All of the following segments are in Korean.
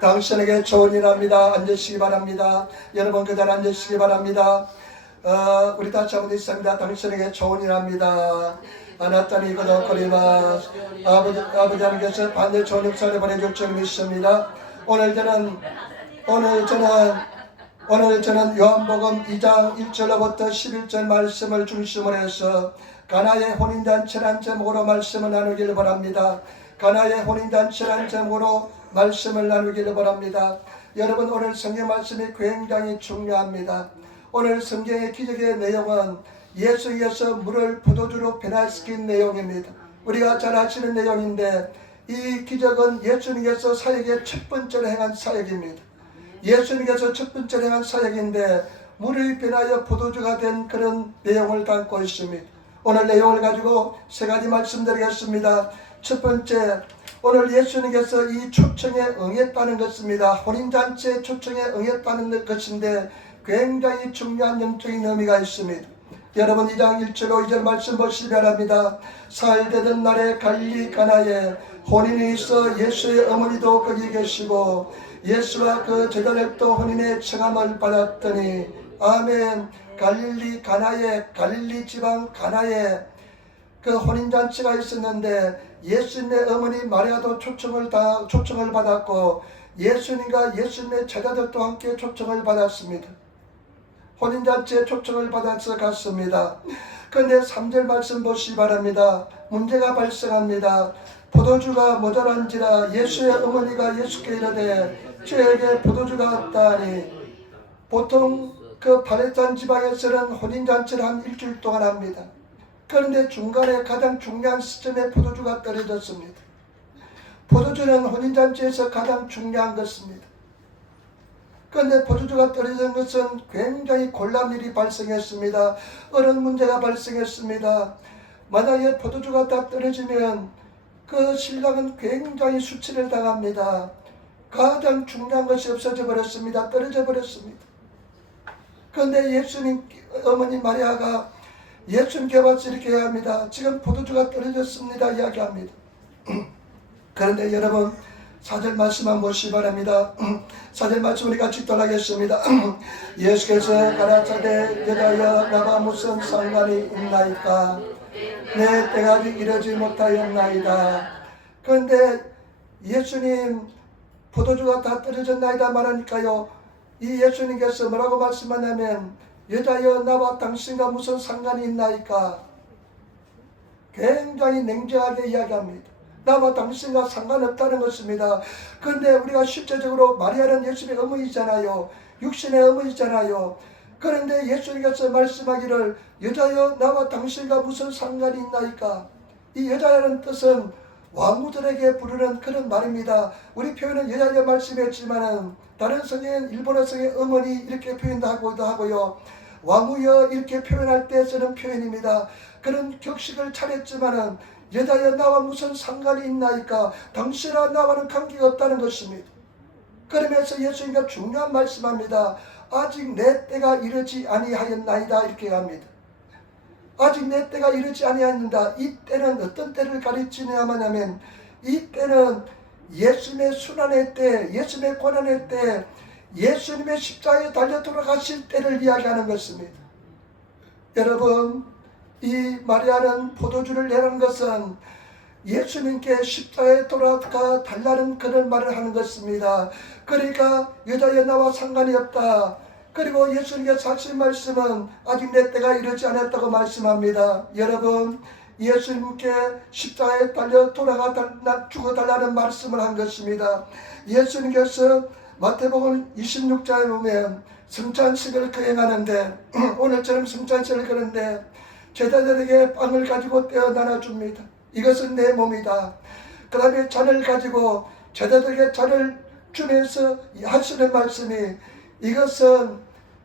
당신에게 좋은 일 합니다. 앉으시기 바랍니다. 여러분 그 자리에 앉으시기 바랍니다. 우리 다시 한번 있습니다. 당신에게 좋은 일 합니다. 아나타니 거덕거리마 아버지 하나님께서 반드시 좋은 역사를 보내줄 줄 믿습니다. 오늘 저는 요한복음 2장 1절로부터 11절 말씀을 중심으로 해서 가나의 혼인잔치란 제목으로 말씀을 나누기를 바랍니다. 가나의 혼인잔치란 제목으로 말씀을 나누기를 바랍니다. 여러분 오늘 성경 말씀이 굉장히 중요합니다. 오늘 성경의 기적의 내용은 예수께서 물을 포도주로 변화시킨 내용입니다. 우리가 잘 아시는 내용인데 이 기적은 예수님께서 사역의 첫 번째로 행한 사역입니다. 예수님께서 첫 번째로 행한 사역인데 물이 변하여 포도주가 된 그런 내용을 담고 있습니다. 오늘 내용을 가지고 세 가지 말씀드리겠습니다. 첫 번째, 오늘 예수님께서 이 초청에 응했다는 것입니다. 혼인잔치의 초청에 응했다는 것인데 굉장히 중요한 영적인 의미가 있습니다. 여러분 2장 1절 2절 말씀 보시기 바랍니다. 사흘 되던 날에 갈릴리 가나에 혼인이 있어 예수의 어머니도 거기 계시고 예수와 그 제자들도 혼인의 청함을 받았더니 아멘. 갈릴리 가나에 갈릴리 지방 가나에 그 혼인잔치가 있었는데 예수님의 어머니 마리아도 초청을 받았고 예수님과 예수님의 제자들도 함께 초청을 받았습니다. 혼인잔치에 초청을 받아서 갔습니다. 그런데 3절 말씀 보시기 바랍니다. 문제가 발생합니다. 포도주가 모자란지라 예수의 어머니가 예수께 이르되 저에게 포도주가 없다니. 보통 그 팔레스타인 지방에서는 혼인잔치를 한 일주일 동안 합니다. 그런데 중간에 가장 중요한 시점에 포도주가 떨어졌습니다. 포도주는 혼인잔치에서 가장 중요한 것입니다. 그런데 포도주가 떨어진 것은 굉장히 곤란한 일이 발생했습니다. 어려운 문제가 발생했습니다. 만약에 포도주가 다 떨어지면 그 신랑은 굉장히 수치를 당합니다. 가장 중요한 것이 없어져 버렸습니다. 떨어져 버렸습니다. 그런데 예수님 어머니 마리아가 예수님께 와서 이렇게 합니다. 지금 포도주가 떨어졌습니다. 이야기합니다. 그런데 여러분 4절 말씀 한번 보시기 바랍니다. 4절 말씀 우리 같이 떠나겠습니다. 예수께서 가라사대 여자여 나와 무슨 상관이 있나이까 내 때가 아직 이르지 못하였나이다. 그런데 예수님 포도주가 다 떨어졌나이다 말하니까요. 이 예수님께서 뭐라고 말씀하냐면 여자여 나와 당신과 무슨 상관이 있나이까. 굉장히 냉정하게 이야기합니다. 나와 당신과 상관없다는 것입니다. 그런데 우리가 실제적으로 마리아는 예수님의 어머니잖아요. 육신의 어머니잖아요. 그런데 예수님께서 말씀하기를 여자여 나와 당신과 무슨 상관이 있나이까. 이 여자라는 뜻은 왕후들에게 부르는 그런 말입니다. 우리 표현은 여자여 말씀했지만은 다른 성경은 일본어 성의 어머니 이렇게 표현도 하고요. 왕후여 이렇게 표현할 때 쓰는 표현입니다. 그런 격식을 차렸지만은 여자여 나와 무슨 상관이 있나이까. 당신과 나와는 관계가 없다는 것입니다. 그러면서 예수님과 중요한 말씀합니다. 아직 내 때가 이르지 아니하였나이다 이렇게 합니다. 아직 내 때가 이르지 아니하였는다. 이 때는 어떤 때를 가르치냐면 하면 이 때는 예수님의 순환의 때, 예수님의 고난의 때, 예수님의 십자가에 달려 돌아가실 때를 이야기하는 것입니다. 여러분 이 마리아는 포도주를 내는 것은 예수님께 십자가에 돌아가 달라는 그런 말을 하는 것입니다. 그러니까 여자여 나와 상관이 없다. 그리고 예수님께서 하신 말씀은 아직 내 때가 이르지 않았다고 말씀합니다. 여러분 예수님께 십자가에 달려 돌아가 죽어달라는 말씀을 한 것입니다. 예수님께서 마태복음 26장에 보면 성찬식을 거행하는데 오늘처럼 성찬식을 거는데 제자들에게 빵을 가지고 떼어 나눠줍니다. 이것은 내 몸이다. 그 다음에 잔을 가지고 제자들에게 잔을 주면서 하시는 말씀이 이것은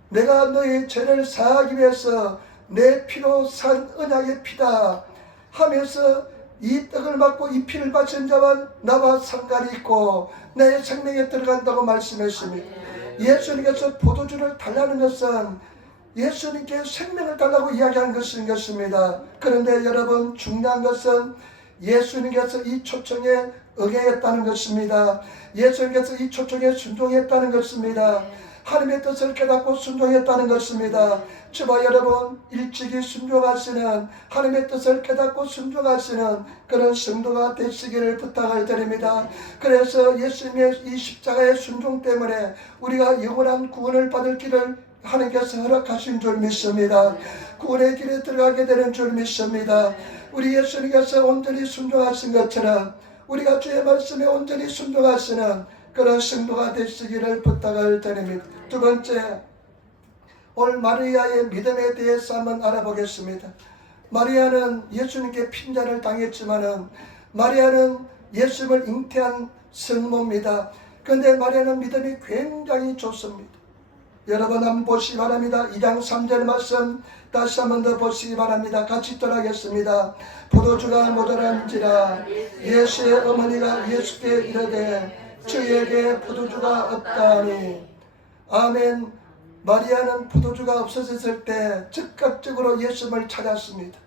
내가 너희 죄를 사하기 위해서 내 피로 산 언약의 피다 하면서 이 떡을 맞고 이 피를 바친 자와 나와 상관이 있고 내 생명에 들어간다고 말씀했습니다. 예수님께서 포도주를 달라는 것은 예수님께 생명을 달라고 이야기하는 것입니다. 그런데 여러분 중요한 것은 예수님께서 이 초청에 응했다는 것입니다. 예수님께서 이 초청에 순종했다는 것입니다. 하나님의 뜻을 깨닫고 순종했다는 것입니다. 저와 여러분 일찍이 순종하시는, 하나님의 뜻을 깨닫고 순종하시는 그런 성도가 되시기를 부탁을 드립니다. 그래서 예수님의 이 십자가의 순종 때문에 우리가 영원한 구원을 받을 길을 하나님께서 허락하신 줄 믿습니다. 구원의 길에 들어가게 되는 줄 믿습니다. 우리 예수님께서 온전히 순종하신 것처럼 우리가 주의 말씀에 온전히 순종하시는 그런 성도가 되시기를 부탁을 드립니다. 두 번째, 오늘 마리아의 믿음에 대해서 한번 알아보겠습니다. 마리아는 예수님께 핀잔을 당했지만은 마리아는 예수님을 잉태한 성모입니다. 그런데 마리아는 믿음이 굉장히 좋습니다. 여러분 한번 보시기 바랍니다. 2장 3절 말씀 다시 한번 더 보시기 바랍니다. 같이 떠나겠습니다. 포도주가 모자란지라 예수의 어머니가 예수께 이르되 저에게 포도주가 없다니. 아멘. 마리아는 포도주가 없어졌을 때 즉각적으로 예수님을 찾았습니다.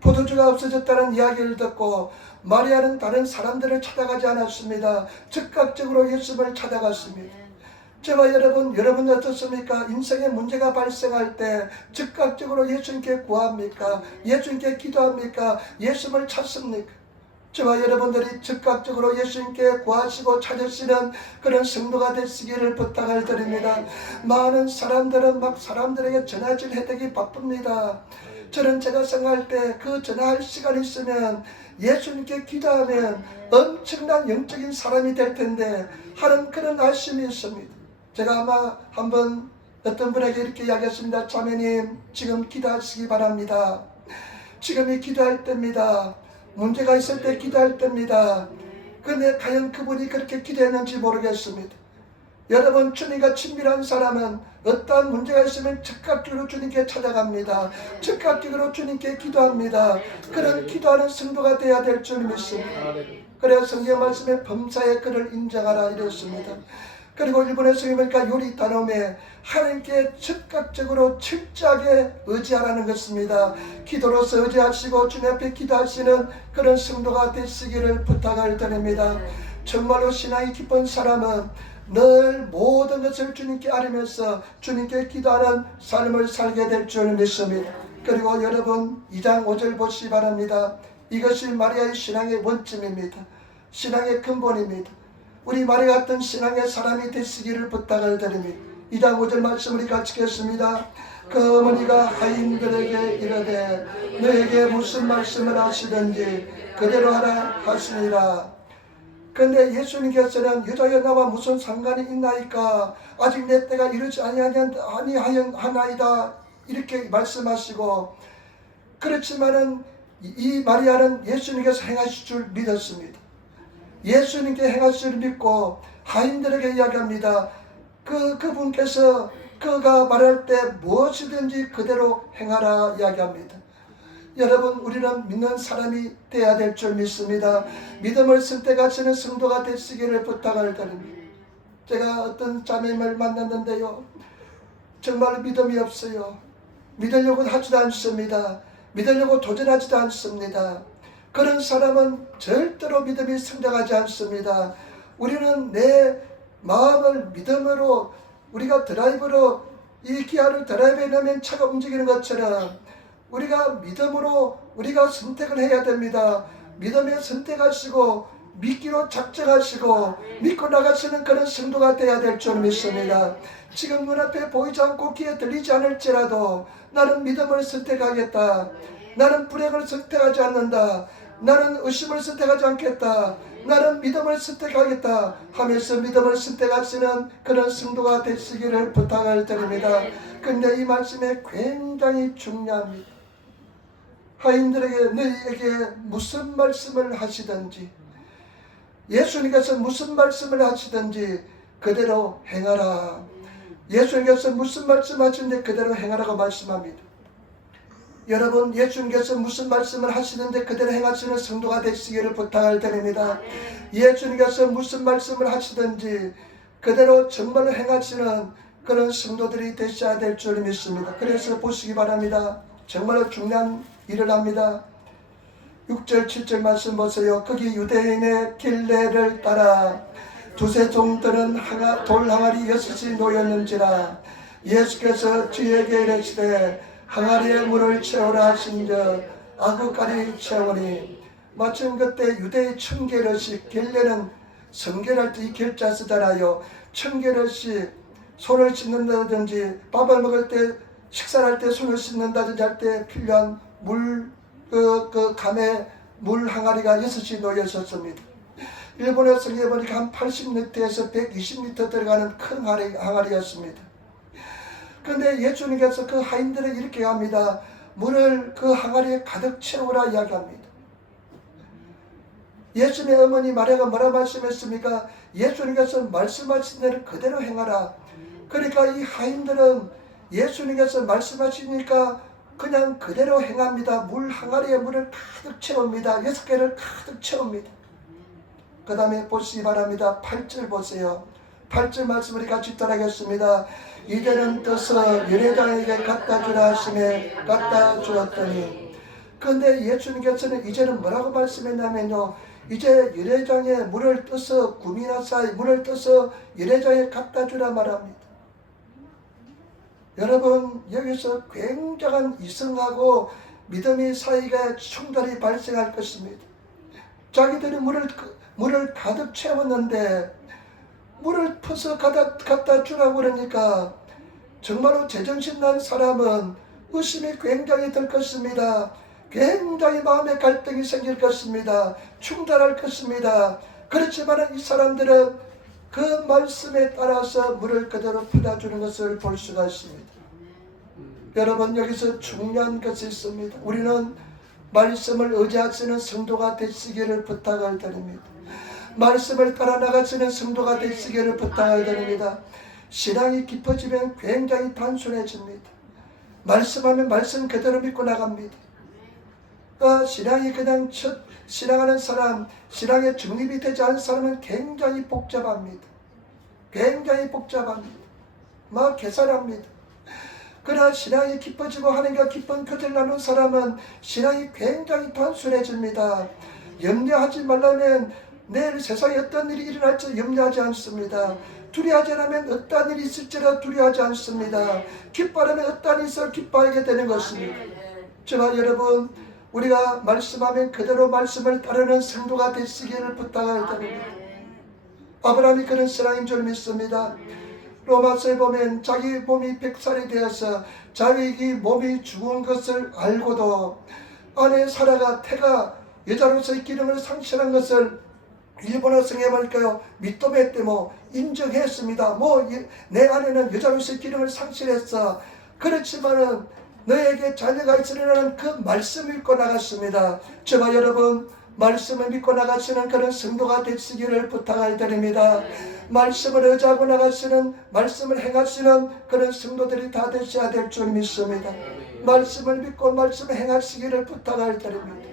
포도주가 없어졌다는 이야기를 듣고 마리아는 다른 사람들을 찾아가지 않았습니다. 즉각적으로 예수님을 찾아갔습니다. 저와 여러분 어떻습니까? 인생에 문제가 발생할 때 즉각적으로 예수님께 구합니까? 예수님께 기도합니까? 예수님을 찾습니까? 저와 여러분들이 즉각적으로 예수님께 구하시고 찾으시는 그런 성도가 되시기를 부탁을 드립니다. 많은 사람들은 막 사람들에게 전화질 해대기 바쁩니다. 저는 제가 생각할 때 그 전화할 시간이 있으면 예수님께 기도하면 엄청난 영적인 사람이 될 텐데 하는 그런 아쉬움이 있습니다. 제가 아마 한번 어떤 분에게 이렇게 이야기했습니다. 자매님 지금 기도하시기 바랍니다. 지금이 기도할 때입니다. 문제가 있을 때 기도할 때입니다. 그런데 과연 그분이 그렇게 기도했는지 모르겠습니다. 여러분 주님과 친밀한 사람은 어떠한 문제가 있으면 즉각적으로 주님께 찾아갑니다. 즉각적으로 주님께 기도합니다. 그런 기도하는 성도가 되어야 될 줄 믿습니다. 그래서 성경 말씀에 범사에 그를 인정하라 이랬습니다. 그리고 일본의 성경에 보니까 요리 단음에 하나님께 즉각적으로 철저하게 의지하라는 것입니다. 기도로서 의지하시고 주님 앞에 기도하시는 그런 성도가 되시기를 부탁을 드립니다. 정말로 신앙이 깊은 사람은 늘 모든 것을 주님께 아뢰면서 주님께 기도하는 삶을 살게 될 줄 믿습니다. 그리고 여러분 2장 5절 보시기 바랍니다. 이것이 마리아의 신앙의 원점입니다. 신앙의 근본입니다. 우리 마리아 같은 신앙의 사람이 되시기를 부탁을 드립니다. 2장 5절 말씀 우리 같이 읽겠습니다. 그 어머니가 하인들에게 이르되 너에게 무슨 말씀을 하시든지 그대로 하라 하시니라. 그런데 예수님께서는 여자여 나와 무슨 상관이 있나이까 아직 내 때가 이르지 아니하나이다 이렇게 말씀하시고, 그렇지만은 이 마리아는 예수님께서 행하실 줄 믿었습니다. 예수님께 행하실 줄 믿고 하인들에게 이야기합니다. 그분께서 그가 말할 때 무엇이든지 그대로 행하라 이야기합니다. 여러분 우리는 믿는 사람이 되어야 될 줄 믿습니다. 믿음을 선택하시는 성도가 되시기를 부탁을 드립니다. 제가 어떤 자매님을 만났는데요, 정말 믿음이 없어요. 믿으려고 하지도 않습니다. 믿으려고 도전하지도 않습니다. 그런 사람은 절대로 믿음이 성장하지 않습니다. 우리는 내 마음을 믿음으로, 우리가 드라이브로 이 기아를 드라이브에 넣으면 차가 움직이는 것처럼 우리가 믿음으로 우리가 선택을 해야 됩니다. 믿음에 선택하시고 믿기로 작정하시고 믿고 나가시는 그런 성도가 되어야 될 줄 믿습니다. 지금 눈앞에 보이지 않고 귀에 들리지 않을지라도 나는 믿음을 선택하겠다. 나는 불행을 선택하지 않는다. 나는 의심을 선택하지 않겠다. 나는 믿음을 선택하겠다 하면서 믿음을 선택하시는 그런 성도가 되시기를 부탁을 드립니다. 근데 이 말씀에 굉장히 중요합니다. 하인들에게 너희에게 무슨 말씀을 하시든지, 예수님께서 무슨 말씀을 하시든지 그대로 행하라. 예수님께서 무슨 말씀 하시는데 그대로 행하라고 말씀합니다. 여러분 예수님께서 무슨 말씀을 하시는데 그대로 행하시는 성도가 되시기를 부탁을 드립니다. 예수님께서 무슨 말씀을 하시든지 그대로 정말로 행하시는 그런 성도들이 되셔야 될 줄 믿습니다. 그래서 보시기 바랍니다. 정말로 중요한 일을 합니다. 6절 7절 말씀 보세요. 거기 유대인의 길례를 따라 두세 종들은 돌 항아리 6이 놓였는지라 예수께서 저에게 이르시되 항아리에 물을 채우라 하신즉 아구까지 채우니 마침 그때 유대의 청계릇이 길례는 성결할 때 이 결자 쓰잖아요. 청계릇이 손을 씻는다든지 밥을 먹을 때 식사를 할 때 손을 씻는다든지 할 때 필요한 그 감에 물 항아리가 6이 놓여 있었습니다. 일본의 성경에 보니까 한 80리터에서 120리터 들어가는 큰 항아리였습니다. 그런데 예수님께서 그 하인들을 이렇게 합니다. 물을 그 항아리에 가득 채우라 이야기합니다. 예수님의 어머니 마리아가 뭐라 말씀했습니까? 예수님께서 말씀하신 대로 그대로 행하라. 그러니까 이 하인들은 예수님께서 말씀하시니까 그냥 그대로 행합니다. 물 항아리에 물을 가득 채웁니다. 6개를 가득 채웁니다. 그 다음에 보시기 바랍니다. 8절 보세요. 8절 말씀 우리 같이 따라하겠습니다. 이제는 떠서 유대장에게 갖다 주라 하시매 갖다 주었더니, 그런데 예수님께서는 이제는 뭐라고 말씀했냐면요, 이제 유대장에 물을 떠서 구미나사이 물을 떠서 유대장에 갖다 주라 말합니다. 여러분, 여기서 굉장한 이성하고 믿음의 사이가 충돌이 발생할 것입니다. 자기들이 물을 가득 채웠는데 물을 퍼서 갖다 주라고 그러니까 정말로 제정신 난 사람은 의심이 굉장히 들 것입니다. 굉장히 마음의 갈등이 생길 것입니다. 충돌할 것입니다. 그렇지만 이 사람들은 그 말씀에 따라서 물을 그대로 퍼다주는 것을 볼 수가 있습니다. 여러분, 여기서 중요한 것이 있습니다. 우리는 말씀을 의지하시는 성도가 되시기를 부탁을 드립니다. 말씀을 따라 나가시는 성도가 되시기를 부탁을 드립니다. 신앙이 깊어지면 굉장히 단순해집니다. 말씀하면 말씀 그대로 믿고 나갑니다. 신앙이 그냥 신앙하는 사람, 신앙에 중립이 되지 않은 사람은 굉장히 복잡합니다. 굉장히 복잡합니다. 막 계산합니다. 그러나 신앙이 깊어지고 하나님과 깊은 교제를 나눈 사람은 신앙이 굉장히 단순해집니다. 염려하지 말라면 내일 세상에 어떤 일이 일어날지 염려하지 않습니다. 두려워하지 않으면 어떤 일이 있을지라 두려워하지 않습니다. 기뻐하면 어떤 일이 있을 기뻐하게 되는 것입니다. 저와 여러분, 우리가 말씀하면 그대로 말씀을 따르는 성도가 되시기를 부탁을 드립니다. 아브라함이 그런 신앙인 줄 믿습니다. 로마서에 보면 자기 몸이 100살이 되어서 자기 몸이 죽은 것을 알고도 아내 사라가 태가 여자로서의 기능을 상실한 것을 일본어 성에 보니까요, 미토메 때문에 인정했습니다. 내 아내는 여자로서의 기능을 상실했어. 그렇지만은 너에게 자녀가 있으리라는 그 말씀 믿고 나갔습니다. 저와 여러분, 말씀을 믿고 나가시는 그런 성도가 되시기를 부탁을 드립니다. 말씀을 의지하고 나가시는, 말씀을 행하시는 그런 성도들이 다 되셔야 될 줄 믿습니다. 말씀을 믿고 말씀을 행하시기를 부탁을 드립니다.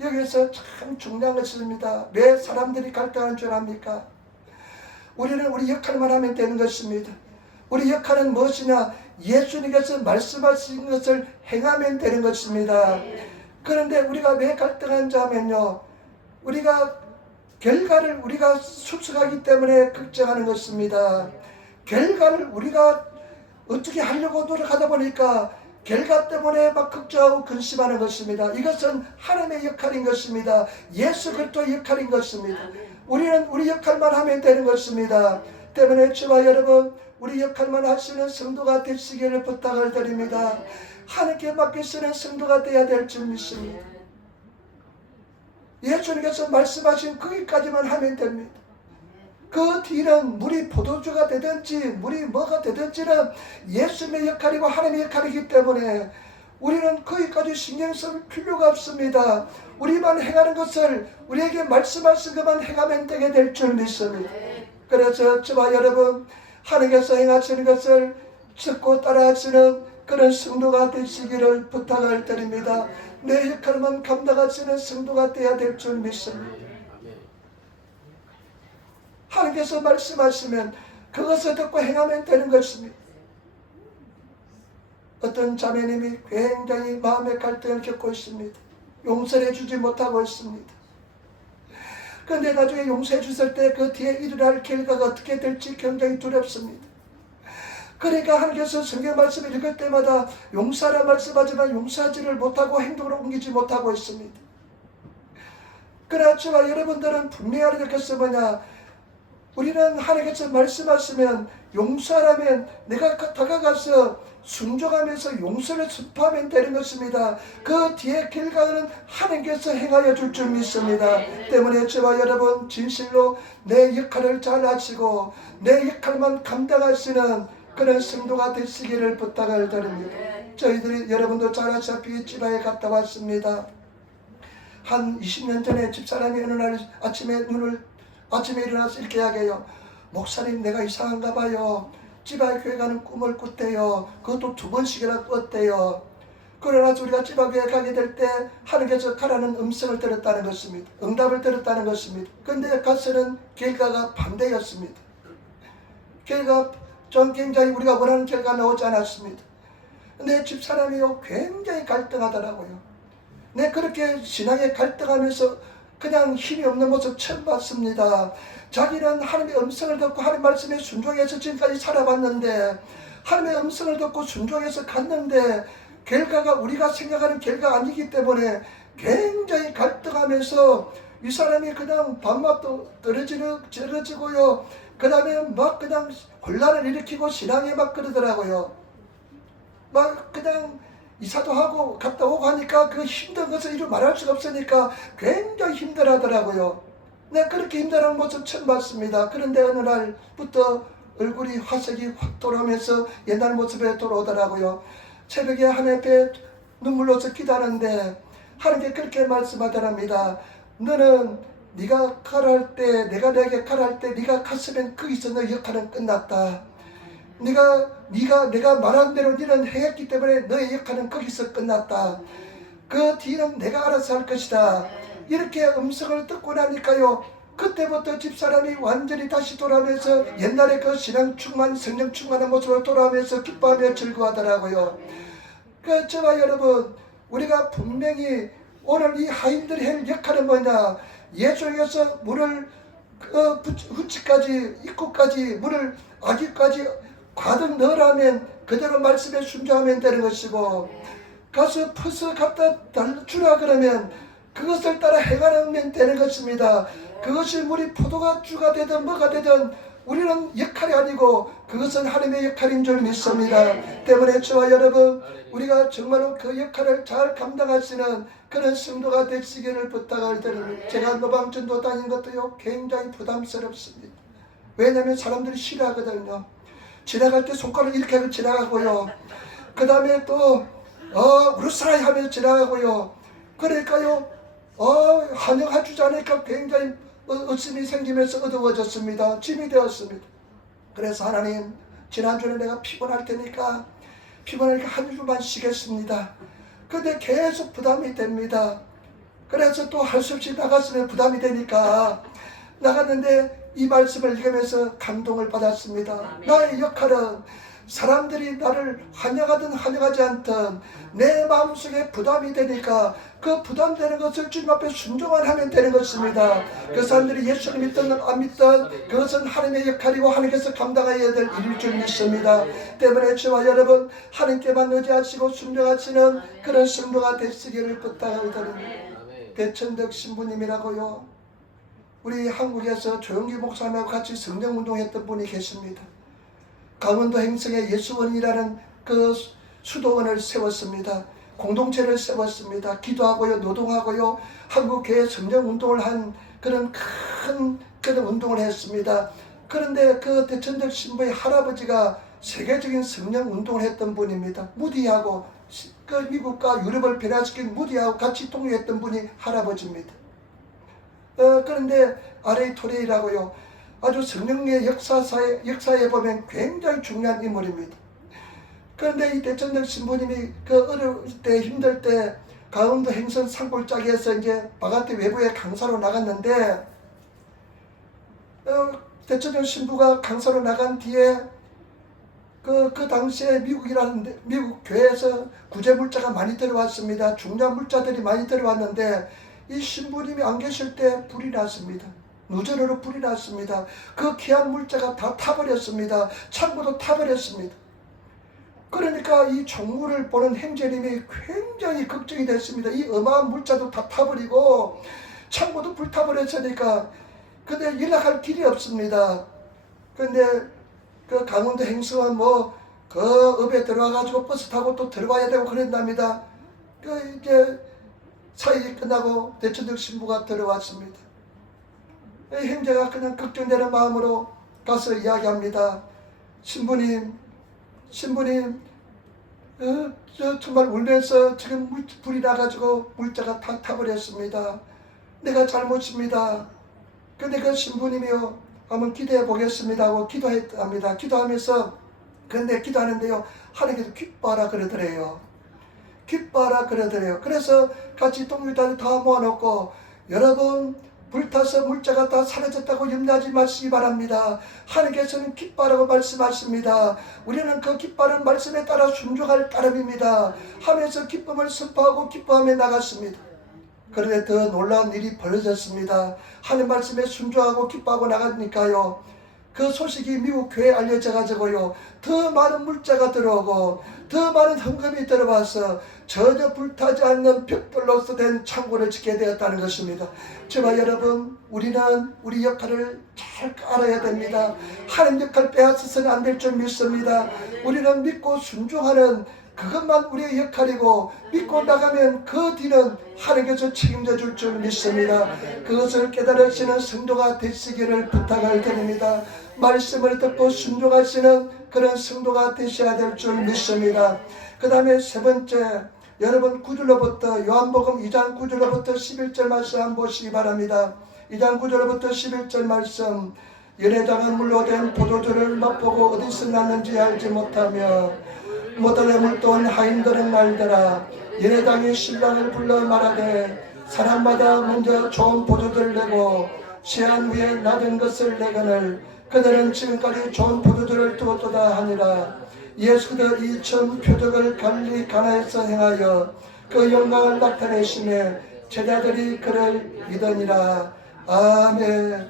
여기서 참 중요한 것입니다. 왜 사람들이 갈등하는 줄 압니까? 우리는 우리 역할만 하면 되는 것입니다. 우리 역할은 무엇이냐? 예수님께서 말씀하신 것을 행하면 되는 것입니다. 그런데 우리가 왜 갈등하는지 하면요, 우리가 결과를 우리가 숙성하기 때문에 걱정하는 것입니다. 결과를 우리가 어떻게 하려고 노력하다 보니까 결과 때문에 막 걱정하고 근심하는 것입니다. 이것은 하나님의 역할인 것입니다. 예수 그리스도의 역할인 것입니다. 우리는 우리 역할만 하면 되는 것입니다. 때문에 저와 여러분, 우리 역할만 하시는 성도가 되시기를 부탁을 드립니다. 하나님께 맡기시는 성도가 되어야 될 줄 믿습니다. 예수님께서 말씀하신 거기까지만 하면 됩니다. 그 뒤는 물이 포도주가 되든지 물이 뭐가 되든지는 예수님의 역할이고 하나님의 역할이기 때문에 우리는 거기까지 신경 쓸 필요가 없습니다. 우리만 행하는 것을, 우리에게 말씀하신 것만 행하면 되게 될 줄 믿습니다. 그래서 저와 여러분, 하나님께서 행하시는 것을 듣고 따라하시는 그런 성도가 되시기를 부탁을 드립니다. 내 역할만 감당하시는 성도가 되어야 될 줄 믿습니다. 하나님께서 말씀하시면 그것을 듣고 행하면 되는 것입니다. 어떤 자매님이 굉장히 마음의 갈등을 겪고 있습니다. 용서해 주지 못하고 있습니다. 그런데 나중에 용서해 주실 때 그 뒤에 일어날 결과가 어떻게 될지 굉장히 두렵습니다. 그러니까 하나님께서 성경 말씀을 읽을 때마다 용서하라 말씀하지만 용서하지를 못하고 행동으로 옮기지 못하고 있습니다. 그러나 저와 여러분들은 분명히 알아야 될 것은 뭐냐, 우리는 하나님께서 말씀하시면 용서하라면 내가 다가가서 순종하면서 용서를 선포하면 되는 것입니다. 그 뒤에 결과는 하나님께서 행하여 줄 줄 믿습니다. 때문에 저와 여러분 진실로 내 역할을 잘 하시고 내 역할만 감당하시는 그런 성도가 되시기를 부탁을 드립니다. 저희들이 여러분도 잘 아시다시피 지방에 갔다 왔습니다. 한 20년 전에 집사람이 어느 날 아침에 일어나서 이렇게 이야기해요. 목사님, 내가 이상한가 봐요. 지방교회 가는 꿈을 꿨대요. 그것도 2번씩이나 꿨대요. 그러나 우리가 지방교회 가게 될 때 하나님께서 가라는 음성을 들었다는 것입니다. 응답을 들었다는 것입니다. 그런데 가서는 결과가 반대였습니다. 결과 좀 굉장히 우리가 원하는 결과가 나오지 않았습니다. 근데 집사람이요 굉장히 갈등하더라고요. 네, 그렇게 신앙에 갈등하면서 그냥 힘이 없는 모습 처음 봤습니다. 자기는 하나님의 음성을 듣고 하나님 말씀에 순종해서 지금까지 살아봤는데, 하나님의 음성을 듣고 순종해서 갔는데 결과가 우리가 생각하는 결과가 아니기 때문에 굉장히 갈등하면서 이 사람이 그냥 밥맛도 떨어지고요. 그 다음에 막 그냥 혼란을 일으키고 신앙에 막 그러더라고요. 막 그냥 이사도 하고 갔다 오고 하니까 그 힘든 것을 이루 말할 수가 없으니까 굉장히 힘들어하더라고요. 네, 그렇게 힘들어하는 모습 처음 봤습니다. 그런데 어느 날부터 얼굴이 화색이 확 돌아오면서 옛날 모습에 돌아오더라고요. 새벽에 하나님 앞에 눈물로서 기도하는데 하나님께 그렇게 말씀하더랍니다. 너는 네가 가랄 때, 내가 내게 가랄 때 네가 갔으면 거기서 너 역할은 끝났다. 내가 말한 대로 너는 행했기 때문에 너의 역할은 거기서 끝났다. 그 뒤는 내가 알아서 할 것이다. 이렇게 음성을 듣고 나니까요, 그때부터 집사람이 완전히 다시 돌아오면서 옛날에 그 신앙 충만, 성령 충만한 모습으로 돌아오면서 기뻐하며 즐거워하더라고요. 그 저와 여러분, 우리가 분명히 오늘 이 하인들이 할 역할은 뭐냐, 예수님께서 물을 후치까지 입구까지 물을 아기까지 가득 넣으라면 그대로 말씀에 순종하면 되는 것이고, 가서 퍼서 갖다 주라 그러면 그것을 따라 행하면 되는 것입니다. 그것이 물이 포도주가 되든 뭐가 되든 우리는 역할이 아니고 그것은 하나님의 역할인 줄 믿습니다. 때문에 저와 여러분, 우리가 정말로 그 역할을 잘 감당할 수 있는 그런 성도가 되시기를 부탁을 드립니다. 제가 노방전도 다닌 것도요 굉장히 부담스럽습니다. 왜냐하면 사람들이 싫어하거든요. 지나갈 때 손가락 이렇게 하고 지나가고요. 그 다음에 또 우르스라이 하면서 지나가고요. 그러니까요 환영해주지 않으니까 굉장히 의심이 생기면서 어두워졌습니다. 짐이 되었습니다. 그래서 하나님, 지난주에 내가 피곤할 테니까 한 주만 쉬겠습니다. 근데 계속 부담이 됩니다. 그래서 또 할 수 없이 나갔으면 부담이 되니까 나갔는데 이 말씀을 읽으면서 감동을 받았습니다. 나의 역할은 사람들이 나를 환영하든 환영하지 않든 내 마음속에 부담이 되니까 그 부담되는 것을 주님 앞에 순종만 하면 되는 것입니다. 그 사람들이 예수를 믿든 안 믿든 그것은 하나님의 역할이고 하나님께서 감당해야 될 일일 줄 믿습니다. 때문에 저와 여러분, 하나님께만 의지하시고 순종하시는 그런 성도가 되시기를 부탁을 드립니다. 대천덕 신부님이라고요, 우리 한국에서 조영기 목사님하고 같이 성령운동했던 분이 계십니다. 강원도 행성에 예수원이라는 그 수도원을 세웠습니다. 공동체를 세웠습니다. 기도하고요, 노동하고요, 한국교회 성령운동을 한 그런 큰 운동을 했습니다. 그런데 그 대천적 신부의 할아버지가 세계적인 성령운동을 했던 분입니다. 무디하고 그 미국과 유럽을 변화시킨 무디하고 같이 통일했던 분이 할아버지입니다. 그런데 아레이 토레이라고요, 아주 성령의 역사에 보면 굉장히 중요한 인물입니다. 그런데 이 대천덕 신부님이 그 어려울 때, 힘들 때 강원도 행성 산골짜기에서 이제 바깥에 외부에 강사로 나갔는데, 대천덕 신부가 강사로 나간 뒤에 그 당시에 미국 교회에서 구제 물자가 많이 들어왔습니다. 중요한 물자들이 많이 들어왔는데 이 신부님이 안 계실 때 불이 났습니다. 누전으로 불이 났습니다. 그 귀한 물자가 다 타버렸습니다. 창고도 타버렸습니다. 그러니까 이 종물을 보는 행제님이 굉장히 걱정이 됐습니다. 이 어마어마한 물자도 다 타버리고 창고도 불타버렸으니까 근데 연락할 길이 없습니다. 근데 그 강원도 행성은 그 읍에 들어와가지고 버스 타고 또 들어와야 되고 그랬답니다. 그 이제 사역이 끝나고 대천적 신부가 들어왔습니다. 이 형제가 그냥 걱정되는 마음으로 가서 이야기합니다. 신부님, 저 정말 울면서 지금 불이 나가지고 물자가 다 타버렸습니다. 내가 잘못입니다. 근데 그 신부님이요, 한번 기도해 보겠습니다 하고 기도했답니다. 기도하면서 근데 기도하는데요, 하나님께서 기뻐하라 그러더래요. 기뻐하라 그러더래요. 그래서 같이 동료들 다 모아놓고 여러분 불타서 물자가 다 사라졌다고 염려하지 마시기 바랍니다. 하나님께서는 기뻐하라고 말씀하십니다. 우리는 그 기뻐하는 말씀에 따라 순종할 따름입니다. 하면서 기쁨을 선포하고 기뻐하며 나갔습니다. 그런데 더 놀라운 일이 벌어졌습니다. 하나님 말씀에 순종하고 기뻐하고 나가니까요, 그 소식이 미국 교회에 알려져 가지고요, 더 많은 물자가 들어오고 더 많은 헌금이 들어와서 전혀 불타지 않는 벽돌로서 된 창고를 짓게 되었다는 것입니다. 저와 여러분, 우리는 우리 역할을 잘 알아야 됩니다. 하나님 역할 빼앗아서는 안 될 줄 믿습니다. 우리는 믿고 순종하는 그것만 우리의 역할이고 믿고 나가면 그 뒤는 하나님께서 책임져 줄 줄 믿습니다. 그것을 깨달으시는 성도가 되시기를 부탁을 드립니다. 말씀을 듣고 순종하시는 그런 성도가 되셔야 될 줄 믿습니다. 그 다음에 세 번째, 여러분 9절로부터 요한복음 2장 9절로부터 11절 말씀 한번 보시기 바랍니다. 2장 9절로부터 11절 말씀. 연회장은 물로 된 포도주를 맛보고 어디서 났는지 알지 못하며 모델에 물도온 하인들은 말더라. 연회장이 신랑을 불러 말하되 사람마다 먼저 좋은 포도주를 내고 시한 위에 낮은 것을 내거늘 그들은 지금까지 좋은 포도주를 두었도다 하니라. 예수도 이 천 표적을 갈릴리 가나에서 행하여 그 영광을 나타내시며 제자들이 그를 믿으니라. 아멘.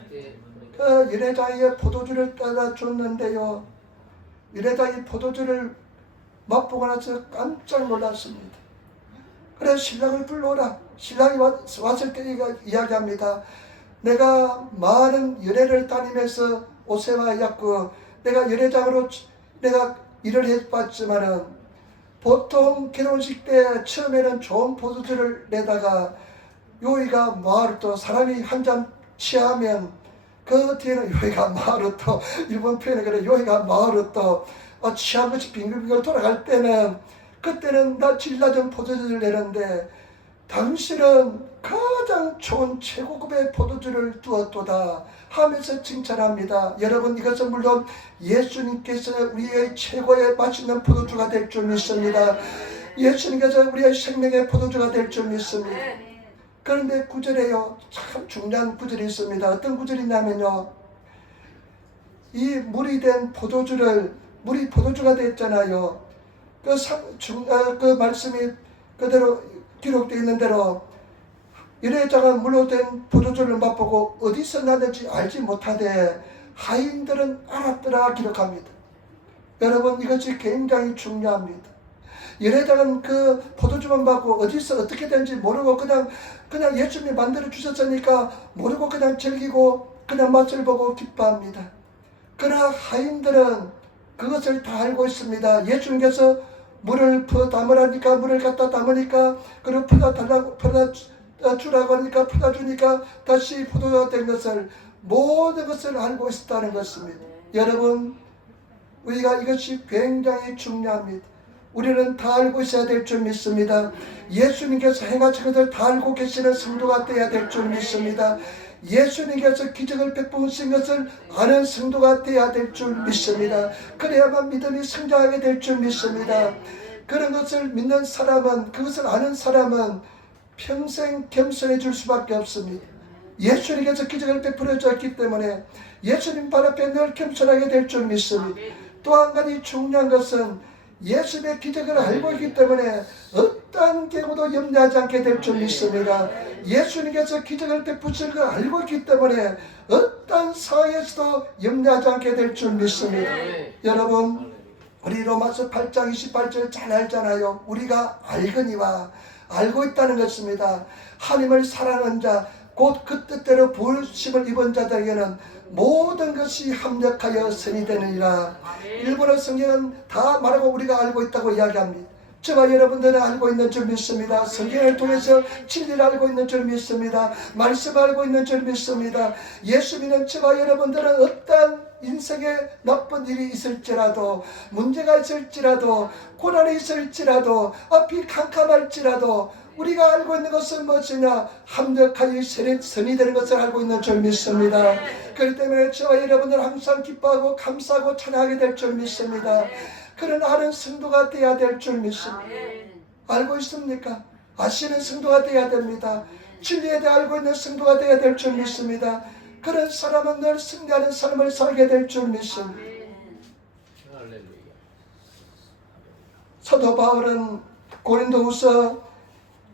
그 연회장에게 포도주를 따라 줬는데요, 연회장이 포도주를 맛보고 나서 깜짝 놀랐습니다. 그래서 신랑을 불러오라. 신랑이 왔을 때 이야기합니다. 내가 많은 연회를 다니면서 오세마였고 내가 연회장으로 내가 일을 해봤지만은 보통 결혼식 때 처음에는 좋은 포도주를 내다가 요이가 마르또 사람이 한 잔 취하면 그 뒤에는 요이가 마르또 일본 표현에 그래 요이가 마르또 취한 것이 빙글빙글 돌아갈 때는 그때는 나 질 낮은 포도주를 내는데 당신은 가장 좋은 최고급의 포도주를 두었도다 하면서 칭찬합니다. 여러분, 이것은 물론 예수님께서 우리의 최고의 맛있는 포도주가 될 줄 믿습니다. 예수님께서 우리의 생명의 포도주가 될 줄 믿습니다. 그런데 구절에요, 참 중요한 구절이 있습니다. 어떤 구절이냐면요, 이 물이 된 포도주를, 물이 포도주가 됐잖아요. 그 말씀이 그대로 기록되어 있는 대로 연회장은 물로 된 포도주를 맛보고 어디서 났는지 알지 못하되 하인들은 알았더라 기록합니다. 여러분, 이것이 굉장히 중요합니다. 연회장은 그 포도주만 받고 어디서 어떻게 된지 모르고 그냥 예수님이 만들어 주셨으니까 모르고 그냥 즐기고 그냥 맛을 보고 기뻐합니다. 그러나 하인들은 그것을 다 알고 있습니다. 예수님께서 물을 퍼 담으라니까 물을 갖다 담으니까 그리고 퍼다 주라고 하니까 퍼다 주니까 다시 포도가 된 것을 모든 것을 알고 있었다는 것입니다. 여러분, 우리가 이것이 굉장히 중요합니다. 우리는 다 알고 있어야 될 줄 믿습니다. 예수님께서 행하신 것을 다 알고 계시는 성도가 되어야 될 줄 믿습니다. 예수님께서 기적을 베푸신 것을 아는 성도가 되어야 될 줄 믿습니다. 그래야만 믿음이 성장하게 될 줄 믿습니다. 그런 것을 믿는 사람은, 그것을 아는 사람은 평생 겸손해질 수밖에 없습니다. 예수님께서 기적을 베풀어 주었기 때문에 예수님 발 앞에 늘 겸손하게 될 줄 믿습니다. 또 한 가지 중요한 것은 예수의 기적을 알고 있기 때문에 어떠한 경우도 염려하지 않게 될 줄 믿습니다. 예수님께서 기적을 베푸실 걸 알고 있기 때문에 어떠한 상황에서도 염려하지 않게 될 줄 믿습니다. 여러분, 우리 로마서 8장 28절 잘 알잖아요. 우리가 알거니와 알고 있다는 것입니다. 하나님을 사랑하는 자, 곧 그 뜻대로 부르심을 입은 자들에게는 모든 것이 합력하여 선이 되느니라. 일본어 성경은 다 말하고 우리가 알고 있다고 이야기합니다. 저와 여러분들은 알고 있는 줄 믿습니다. 성경을 통해서 진리를 알고 있는 줄 믿습니다. 말씀을 알고 있는 줄 믿습니다. 예수 믿는 저와 여러분들은 어떠한 인생에 나쁜 일이 있을지라도, 문제가 있을지라도, 고난이 있을지라도, 앞이 캄캄할지라도 우리가 알고 있는 것은 무엇이냐? 합력하여 선이 되는 것을 알고 있는 줄 믿습니다. 그렇기 때문에 저와 여러분들은 항상 기뻐하고 감사하고 찬양하게 될 줄 믿습니다. 그런 아는 성도가 되어야 될 줄 믿습니다. 알고 있습니까? 아시는 성도가 되어야 됩니다. 진리에 대해 알고 있는 성도가 되어야 될 줄 믿습니다. 그런 사람은 늘 승리하는 삶을 살게 될 줄 믿습니다. 사도 바울은 고린도후서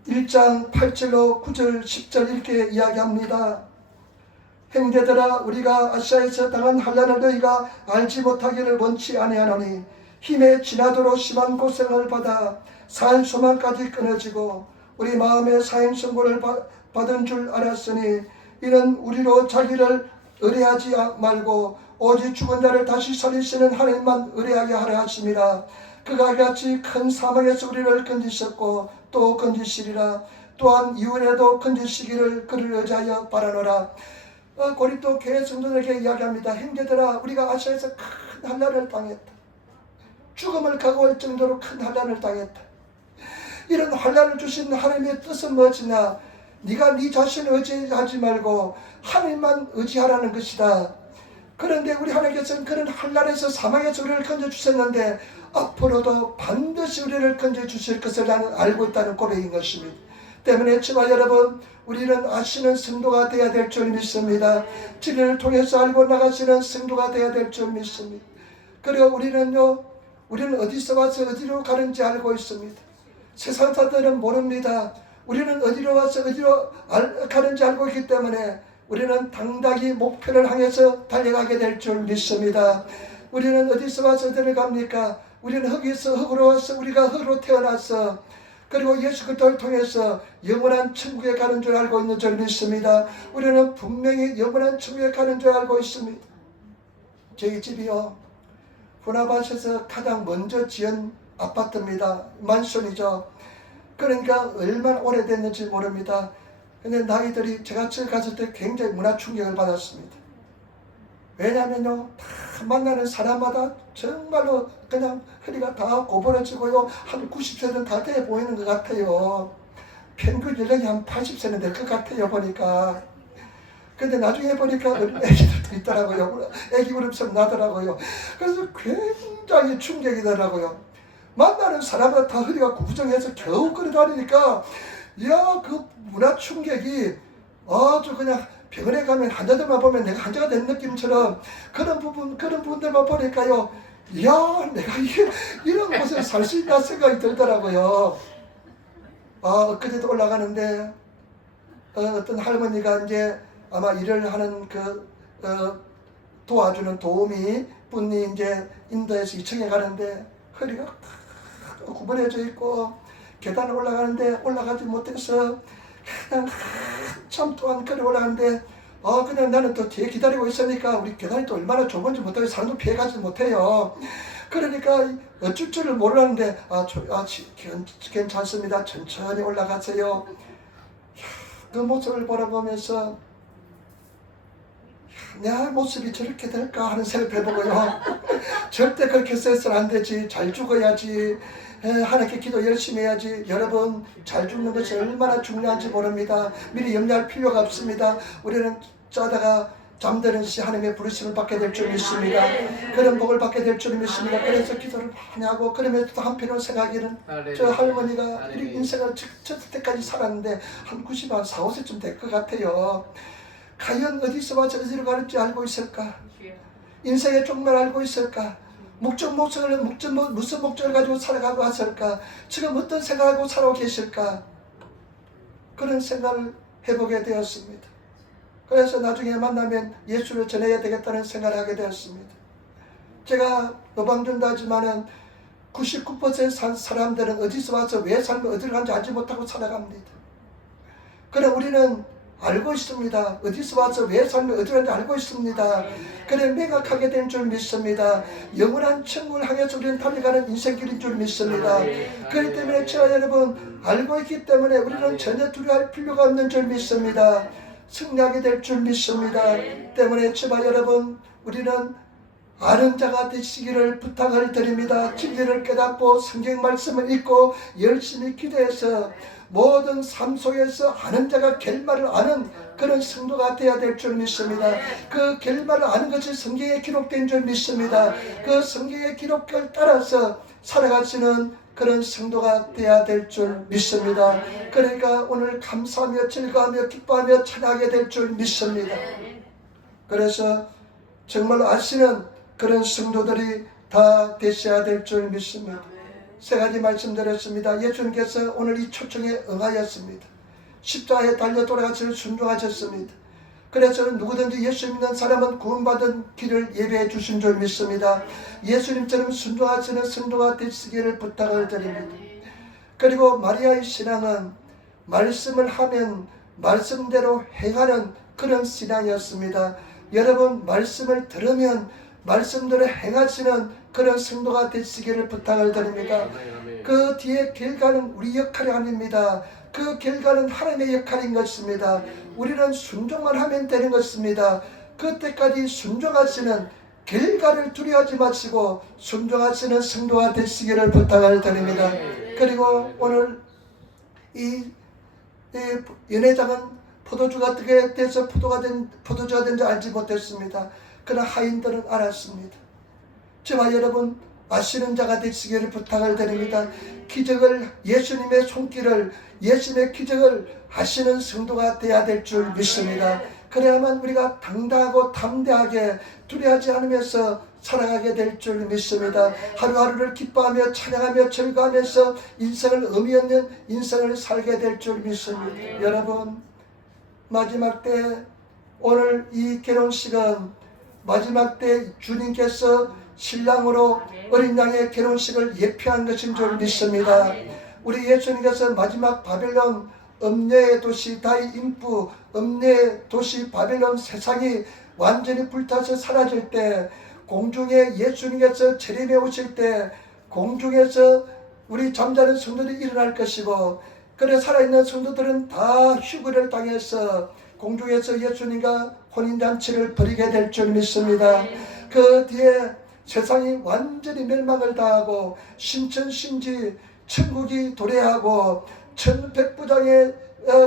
1장 8절로 9절 10절 이렇게 이야기합니다. 형제들아, 우리가 아시아에서 당한 환난을 너희가 알지 못하기를 원치 아니하노니 힘에 지나도록 심한 고생을 받아 살 소망까지 끊어지고 우리 마음에 사형선고를 받은 줄 알았으니 이는 우리로 자기를 의뢰하지 말고 오직 죽은 자를 다시 살리시는 하나님만 의뢰하게 하려 하심이라. 그가 같이 큰 사망에서 우리를 건지셨고 또 건지시리라. 또한 이후에도 건지시기를 그를 의지하여 바라노라. 고린도 교회 성도들에게 이야기합니다. 형제들아, 우리가 아시아에서 큰 환난을 당했다. 죽음을 각오할 정도로 큰 환난을 당했다. 이런 환난을 주신 하나님의 뜻은 무엇이냐? 네가 네 자신을 의지하지 말고 하나님만 의지하라는 것이다. 그런데 우리 하나님께서는 그런 환난에서 사망에서 우리를 건져주셨는데 앞으로도 반드시 우리를 건져주실 것을 나는 알고 있다는 고백인 것입니다. 때문에 저와 여러분, 우리는 아시는 성도가 되어야 될 줄 믿습니다. 진리를 통해서 알고 나가시는 성도가 되어야 될 줄 믿습니다. 그리고 우리는 어디서 와서 어디로 가는지 알고 있습니다. 세상 사람들은 모릅니다. 우리는 어디로 와서 어디로 가는지 알고 있기 때문에 우리는 당당히 목표를 향해서 달려가게 될 줄 믿습니다. 우리는 어디서 와서 어디를 갑니까? 우리는 흙에서 흙으로 와서 우리가 흙으로 태어나서 그리고 예수 그리스도를 통해서 영원한 천국에 가는 줄 알고 있는 줄 믿습니다. 우리는 분명히 영원한 천국에 가는 줄 알고 있습니다. 저희 집이요, 후나밭에서 가장 먼저 지은 아파트입니다. 만션이죠. 그러니까 얼마나 오래됐는지 모릅니다. 근데 나이들이 제가 저기 갔을 때 굉장히 문화 충격을 받았습니다. 왜냐면요, 다 만나는 사람마다 정말로 그냥 허리가 다 고부러지고요, 한 90세는 다 돼 보이는 것 같아요. 평균 연령이 한 80세는 될 것 같아요, 보니까. 근데 나중에 보니까 어린 애기들도 있더라고요. 애기 울음소리 나더라고요. 그래서 굉장히 충격이더라고요. 만나는 사람마다 다 허리가 구부정해서 겨우 걸어다니니까, 야, 그 문화 충격이 아주 그냥 병원에 가면 환자들만 보면 내가 환자가 된 느낌처럼 그런 부분들만 보니까요, 야, 내가 이런 곳에 살 수 있다 생각이 들더라고요. 엊그제도 올라가는데 어떤 할머니가 이제 아마 일을 하는 도와주는 도우미 분이 이제 인도에서 2층에 가는데 허리가 구부려져 있고 계단을 올라가는데 올라가지 못해서 그냥 한참 동안 걸어 올라가는데 그냥 나는 또 뒤에 기다리고 있으니까 우리 계단이 또 얼마나 좁은지 못하고 사람도 피해가지 못해요. 그러니까 어쩔 줄을 모르는데 괜찮습니다. 천천히 올라가세요. 그 모습을 바라보면서 내 모습이 저렇게 될까 하는 생각을 해보고요. 절대 그렇게 써서는 안 되지. 잘 죽어야지. 하나님께 기도 열심히 해야지. 여러분, 잘 죽는 것이 얼마나 중요한지 모릅니다. 미리 염려할 필요가 없습니다. 우리는 자다가 잠드는 시 하나님의 부르심을 받게 될 줄 믿습니다. 그런 복을 받게 될 줄 믿습니다. 그래서 기도를 많이 하고, 그러면서 또 한편으로 생각하기는 저 할머니가 이 인생을 저 때까지 살았는데 한 90, 4, 5세쯤 될 것 같아요. 과연 어디서 와서 어디로 가는지 알고 있을까? 인생의 종말 알고 있을까? 무슨 목적을 가지고 살아가고 왔을까? 지금 어떤 생각하고 살아오고 계실까? 그런 생각을 해보게 되었습니다. 그래서 나중에 만나면 예수를 전해야 되겠다는 생각을 하게 되었습니다. 제가 노방전도 하지만은 99% 사람들은 어디서 와서 왜 살고 어디를 간지 알지 못하고 살아갑니다. 그래 우리는 알고 있습니다. 어디서 와서 왜 살며 어디를 간지 알고 있습니다. 그래 매각하게 된 줄 믿습니다. 영원한 천국을 향해서 우리는 달려가는 인생길인 줄 믿습니다. 그렇기 때문에 저와 여러분 알고 있기 때문에 우리는 전혀 두려워할 필요가 없는 줄 믿습니다. 승리하게 될 줄 믿습니다. 때문에 저와 여러분 우리는 아는 자가 되시기를 부탁을 드립니다. 진리를 깨닫고 성경 말씀을 읽고 열심히 기도해서 모든 삶 속에서 아는 자가 결말을 아는 그런 성도가 되어야 될 줄 믿습니다. 그 결말을 아는 것이 성경에 기록된 줄 믿습니다. 그 성경의 기록을 따라서 살아가시는 그런 성도가 되어야 될 줄 믿습니다. 그러니까 오늘 감사하며 즐거워하며 기뻐하며 찬양하게 될 줄 믿습니다. 그래서 정말 아시는 그런 성도들이 다 되셔야 될 줄 믿습니다. 세 가지 말씀드렸습니다. 예수님께서 오늘 이 초청에 응하였습니다. 십자가에 달려 돌아가시는 순종하셨습니다. 그래서 누구든지 예수 믿는 사람은 구원받은 길을 예배해 주신 줄 믿습니다. 예수님처럼 순종하시는 성도가 되시기를 부탁을 드립니다. 그리고 마리아의 신앙은 말씀을 하면 말씀대로 행하는 그런 신앙이었습니다. 여러분 말씀을 들으면 말씀대로 행하시는 그런 성도가 되시기를 부탁을 드립니다. 그 뒤에 결과는 우리 역할이 아닙니다. 그 결과는 하나님의 역할인 것입니다. 우리는 순종만 하면 되는 것입니다. 그때까지 순종하시는 결과를 두려워하지 마시고 순종하시는 성도가 되시기를 부탁을 드립니다. 그리고 오늘 이 연회장은 포도주가 어떻게 돼서 포도주가 된 줄 알지 못했습니다. 그러나 하인들은 알았습니다. 저와 여러분 아시는 자가 되시기를 부탁을 드립니다. 기적을 예수님의 손길을 예수님의 기적을 아시는 성도가 되어야 될 줄 믿습니다. 그래야만 우리가 당당하고 담대하게 두려워하지 않으면서 살아가게 될 줄 믿습니다. 하루하루를 기뻐하며 찬양하며 즐거워하면서 인생을 의미 없는 인생을 살게 될 줄 믿습니다. 여러분 마지막 때 오늘 이 결혼식은 마지막 때 주님께서 신랑으로 어린 양의 결혼식을 예표한 것인 줄 믿습니다. 우리 예수님께서 마지막 바벨론 음녀의 도시 다이 인프 음녀의 도시 바벨론 세상이 완전히 불타서 사라질 때 공중에 예수님께서 재림해 오실 때 공중에서 우리 잠자는 성도들이 일어날 것이고 그래 살아있는 성도들은 다 휴거를 당해서 공중에서 예수님과 혼인잔치를 벌이게 될 줄 믿습니다. 그 뒤에 세상이 완전히 멸망을 당하고 신천신지 천국이 도래하고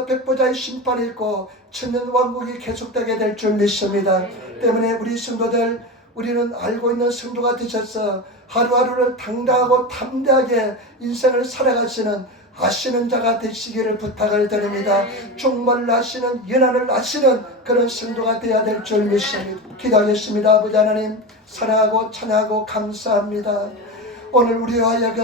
백부자의 심판이 있고 천년왕국이 계속되게 될 줄 믿습니다. 때문에 우리 성도들 우리는 알고 있는 성도가 되셔서 하루하루를 당당하고 담대하게 인생을 살아가시는 아시는 자가 되시기를 부탁을 드립니다. 종말을 아시는 연한을 아시는 그런 성도가 되어야 될 줄 믿습니다. 기도하겠습니다. 아버지 하나님 사랑하고 찬양하고 감사합니다. 오늘 우리와 하여금